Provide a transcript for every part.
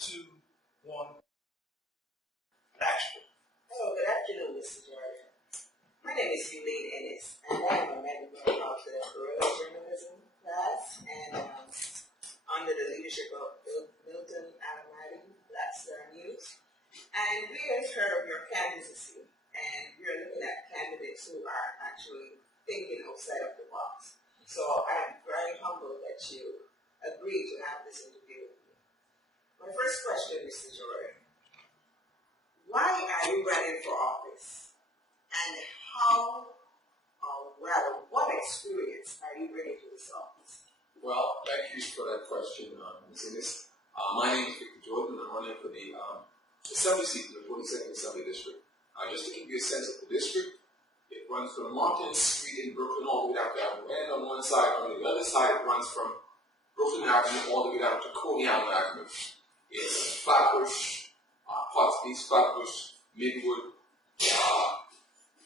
2, 1. Action. Hello, good afternoon, Mr. Jordan. My name is Eulene Inniss, and I am a member of the Guerrilla Journalism class, and under the leadership of Milton Alamadi, FLATBUSH News. And we have heard of your candidacy, and we are looking at candidates who are actually thinking outside of the box. So I am very humbled that you agreed to have this interview with me. My first question, Mr. Jordan. Why are you running for office? And how, or rather, what experience are you bringing to this office? Well, thank you for that question, Ms. Inniss. My name is Victor Jordan. I'm running for the Assembly seat in the 42nd Assembly District. Just to give you a sense of the district, it runs from Martin Street in Brooklyn all the way down to Avenue N on one side. On the other side, it runs from Brooklyn Avenue all the way down to Coney Island Avenue. It's FLATBUSH, parts of East FLATBUSH, Midwood,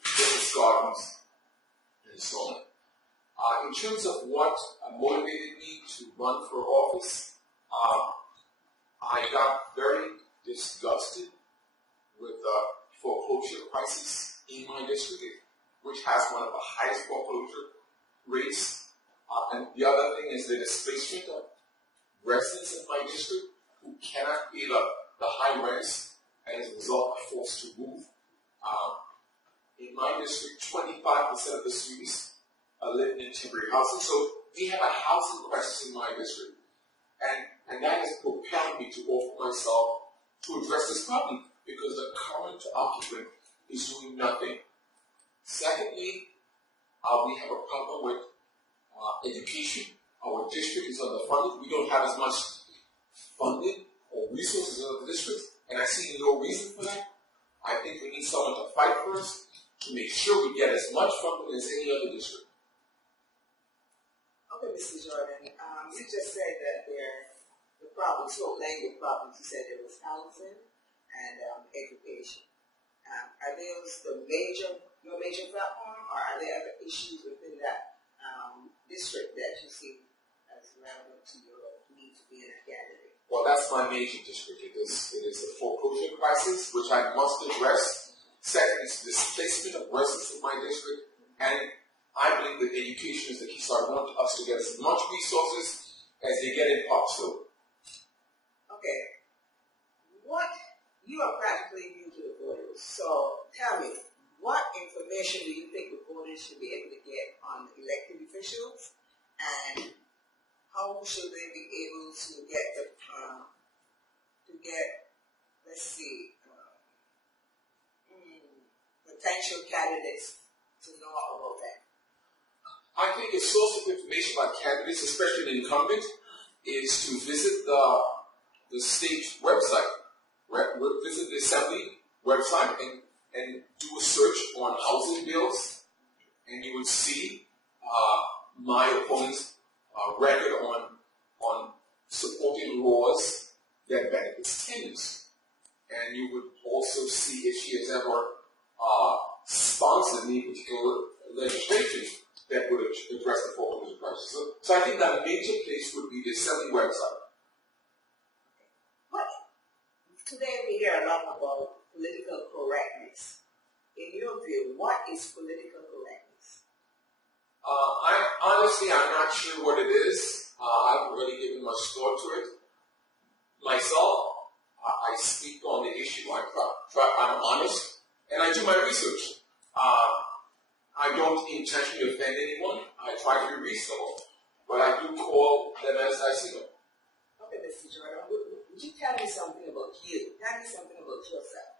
Business Gardens, and so on. In terms of what motivated me to run for office, I got very disgusted with the foreclosure crisis in my district, which has one of the highest foreclosure rates. And the other thing is the displacement of residents in my district who cannot pay the high rents and as a result are forced to move. In my district, 25% of the students are living in temporary housing. So we have a housing crisis in my district. And that has propelled me to offer myself to address this problem because the current occupant is doing nothing. Secondly, we have a problem with education. Our district is underfunded. We don't have as much funding or resources as other districts, and I see no reason for that. I think we need someone to fight for us to make sure we get as much funding as any other district. Okay, Mr. Jordan, you just said that the problems, so language problems, you said there was housing and education. Are those your major platform, or are there other issues within that district that you see as relevant to your need to be in a candidate? Well, that's my major district. It is a foreclosure crisis, which I must address. Second is displacement of residents in my district. And I believe that education is the key. So I want us to get as much resources as they get in Parksville. Okay. You are practically new to the voters. So tell me, what information do you think the voters should be able to get on elected officials? And how should they be able to get potential candidates to know about that? I think a source of information about candidates, especially an incumbent, is to visit the state website. Visit the Assembly website and do a search on housing bills, and you would see my opponent's record on supporting laws that benefit tenants. And you would also see if she has ever sponsored any particular legislation that would address the foreclosure crisis. So I think that a major place would be the Assembly website. Today we hear a lot about political correctness. In your view, what is political correctness? I'm not sure what it is. I haven't really given much thought to it. Myself, I speak on the issue. I'm honest, and I do my research. I don't intentionally offend anyone. I try to be reasonable, but I do call them as I see them. Okay, Mr. Jordan, would you tell me something about you? Tell me something about yourself.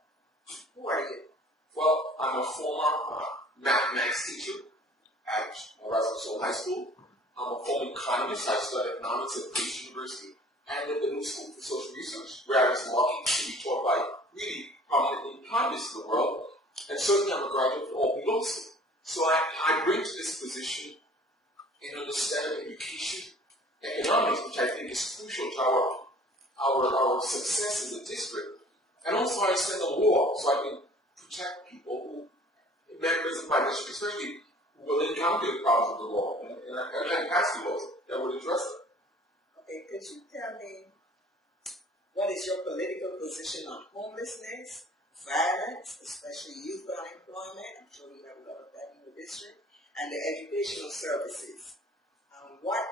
Who are you? Well, I'm a former mathematics teacher at Russell High School. I'm a former economist. I studied economics at Pace University and at the New School for Social Research, where I was lucky to be taught by really prominent economists in the world. And certainly I'm a graduate of Albany Law School. So I bring to this position an understanding of education, economics, which I think is crucial to our success in the district. And also I understand the law, so I can protect people members of my district, especially who will encounter the problems of the law, and I pass the laws that would address them. Okay, could you tell me what is your political position on homelessness, violence, especially youth unemployment? I'm sure you have a lot of that in your district, and the educational services. What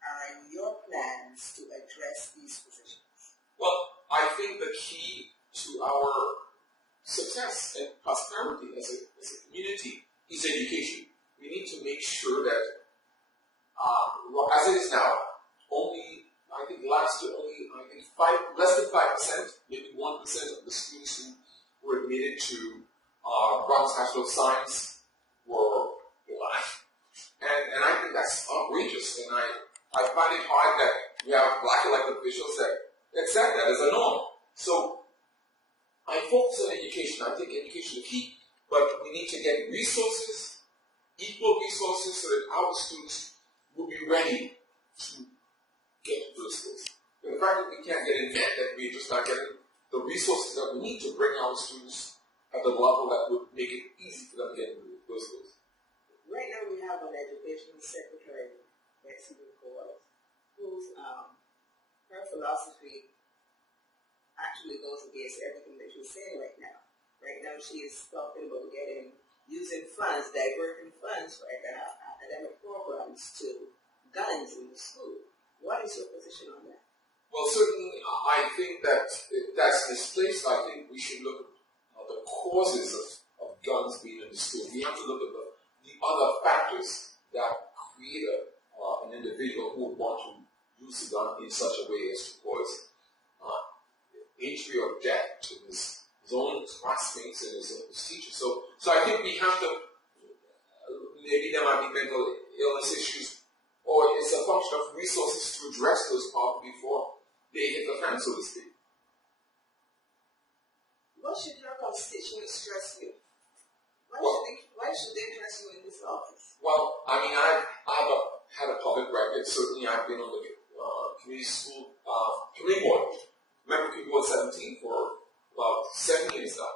are your plans to address these positions? Well, I think the key to our success and prosperity as a community is education. We need to make sure that, as it is now, last year, less than 5%, maybe 1% of the students who were admitted to Bronx National Science were black. And I think that's outrageous. And I find it hard that we have black elected officials that accept that as a norm. So I focus on education. I think education is key. But we need to get resources, equal resources, so that our students will be ready to get to those schools. The fact that we can't get in debt, that we're just not getting the resources that we need to bring our students at the level that would make it easy for them to get into those schools. Right now we have an educational secretary, Betsy McCoy, whose her philosophy actually goes against everything that you're saying right now. Right now she is talking about using funds, diverting funds for academic programs to guns in the school. What is your position on that? Well, certainly, I think that that's misplaced. I think we should look at the causes of guns being in the school. We have to look at the other factors that create an individual who would want to use a gun in such a way as to cause injury or death to his own classmates and his teachers. So I think we have to, maybe there might be mental illness issues, or it's a function of resources to address those problems before they hit the fan, so to speak. What should your constituents stress you? Why should they trust you in this office? Well, I mean, I had a public record. Certainly, I've been on the community school community board, member community board 17 for about 7 years now.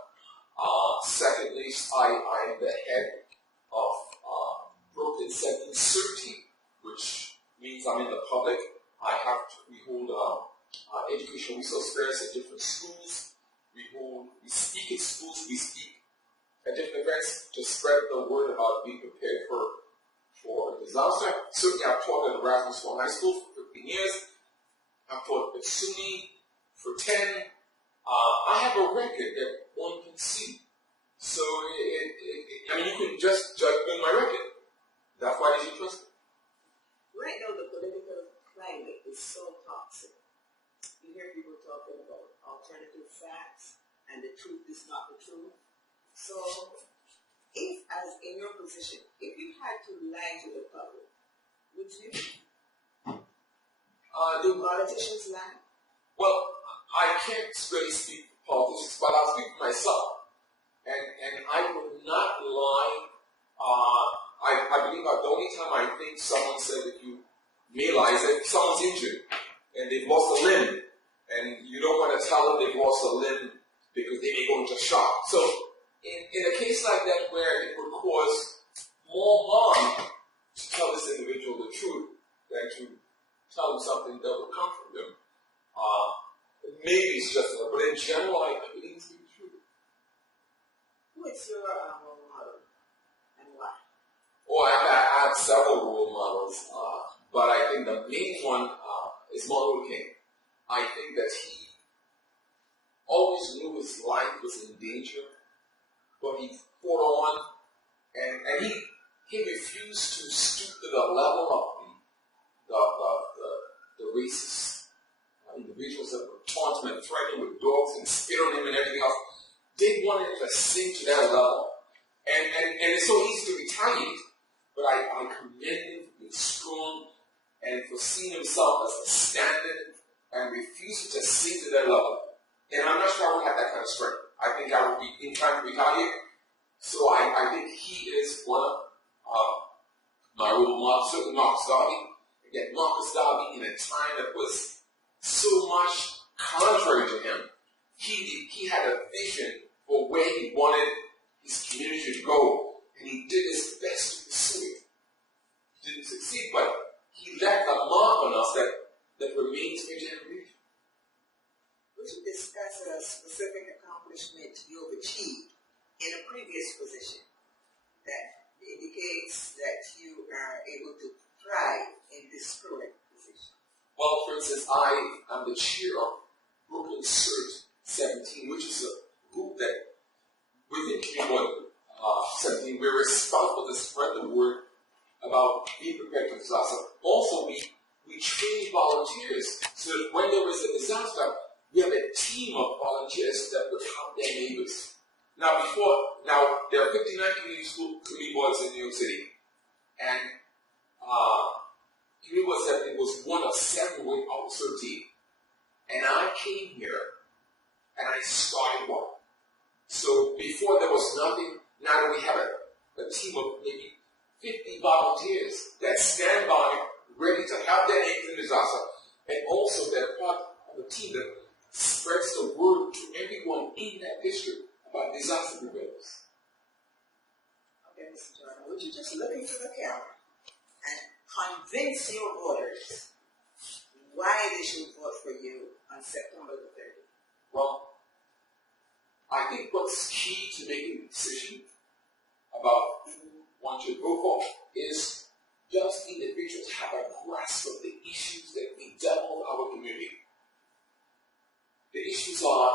Secondly, I am the head of Brooklyn 713, which means I'm in the public. We hold educational resource fairs at different schools. We speak at schools. We speak at different events to spread the word about being prepared for a disaster. Certainly, I've taught at Erasmus High School for 15 years. I've taught at SUNY for 10. I have a record that one can see. So, you can just judge me on my record. That's why they should trust me. Right now, the political climate is so toxic. You hear people talking about alternative facts, and the truth is not the truth. So, if, as in your position, if you had to lie to the public, would you? Do politicians lie? Well, I can't really speak for politicians, but I'll speak for myself. And I would not lie. I believe the only time I think someone said that you may lie is if someone's injured and they've lost a limb, and you don't want to tell them they've lost a limb because they may go into shock. So, in a case like that where it would cause more harm to tell this individual the truth than to tell them something that would comfort them, maybe it's just but in general, I believe it's the truth. Who is your role model and why? Oh, I have several role models, but I think the main one is Martin Luther King. I think that he always knew his life was in danger, but he fought on, and he refused to stoop to the level of the racist individuals that would taunt him and threaten him with dogs and spit on him and everything else. They wanted to sink to that level. And it's so easy to retaliate, but I commend him for being strong and for seeing himself as a standard and refusing to sink to that level. And I'm not sure I would have that kind of strength. I think I would be inclined to retaliate. So I think he is one of my role models, certainly Marcus Garvey. Again, Marcus Garvey, in a time that was so much contrary to him, he had a vision for where he wanted his community to go, and he did his best to pursue it. He didn't succeed, but he left a mark on us that remains for generations. Could you discuss a specific accomplishment you have achieved in a previous position that indicates that you are able to thrive in this current position? Well, for instance, I am the chair of Brooklyn CERT 17, which is a group that within Community 17, we're responsible to spread the word about being prepared for disaster. Also, we train volunteers so that when there is a disaster, we have a team of volunteers that would help their neighbors. Now, there are 59 community boards in New York City, and Community Board 17 was one of 7 with our CERT team. And I came here, and I started one. So before there was nothing, now that we have a team of maybe 50 volunteers that stand by, ready to help their neighbors in disaster, and also they're part of a team that spreads the word to everyone in that district about disaster preparedness. Okay, Mr. Jordan, would you just look into the camera and convince your voters why they should vote for you on September the 30th? Well, I think what's key to making a decision about who one should vote for is just individuals have a grasp of the issues that bedevil our community. The issues are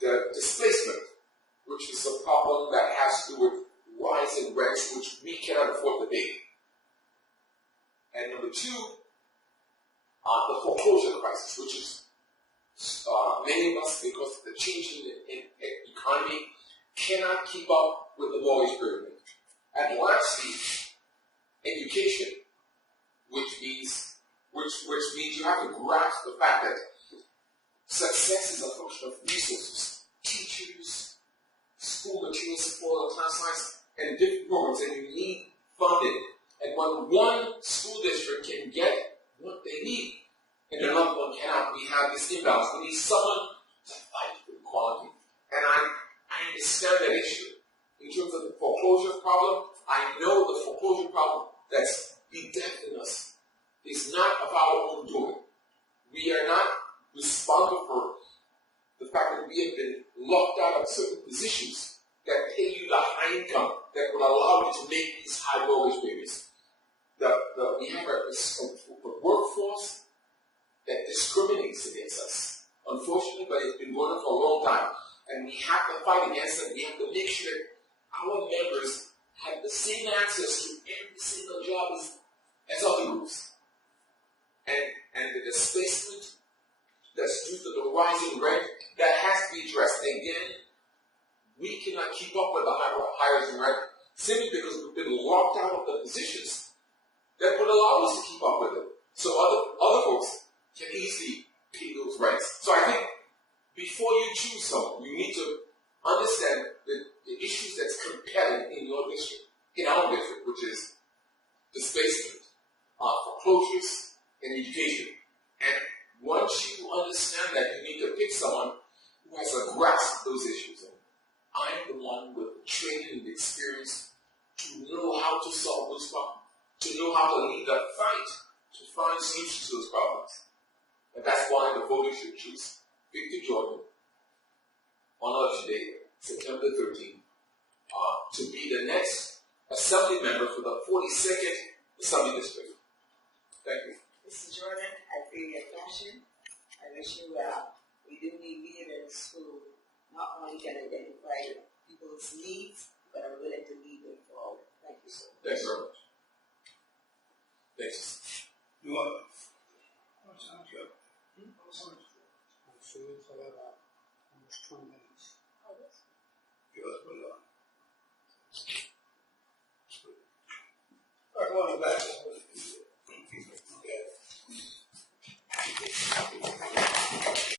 the displacement, which is a problem that has to do with rising rents, which we cannot afford to pay. And number 2, the foreclosure crisis, which is many of us, because of the change in economy, cannot keep up with the mortgage pyramid. And lastly, education, which means you have to grasp the fact that success is a function of resources, teachers, school material support, class size, and different programs, and you need funding. And when one school district can get what they need, and another one cannot, we have this imbalance. We need someone to fight for equality. And I understand that issue. In terms of the foreclosure problem, I know the foreclosure problem that's bedeviling us is not of our own doing. We are not responsible for the fact that we have been locked out of certain positions that pay you the high income that will allow you to make these high mortgage payments. We have a workforce that discriminates against us. Unfortunately, but it's been going on for a long time. And we have to fight against it. We have to make sure that our members have the same access to every single job as other groups. And the displacement that's due to the rising rent, that has to be addressed. Again, we cannot keep up with the rising rent simply because we've been locked out of the positions that would allow us to keep up with it. So other folks can easily pay those rents. So I think before you choose someone, you need to understand the issues that's compelling in your district, in our district, which is displacement, foreclosures, and education. And once you understand that, you need to pick someone who has a grasp of those issues. And I'm the one with the training and the experience to know how to solve those problems, to know how to lead that fight, to find solutions to those problems. And that's why the voters should choose Victor Jordan on election day, September 13th, to be the next assembly member for the 42nd Assembly District. Thank you. Mr. Jordan, I feel your passion. I wish you well. We do need leaders who not only can identify people's needs, but are willing to lead them forward. Thank you so much. Thanks very much. Thanks. You want to almost 20 minutes. Give us a little. All right, come on back.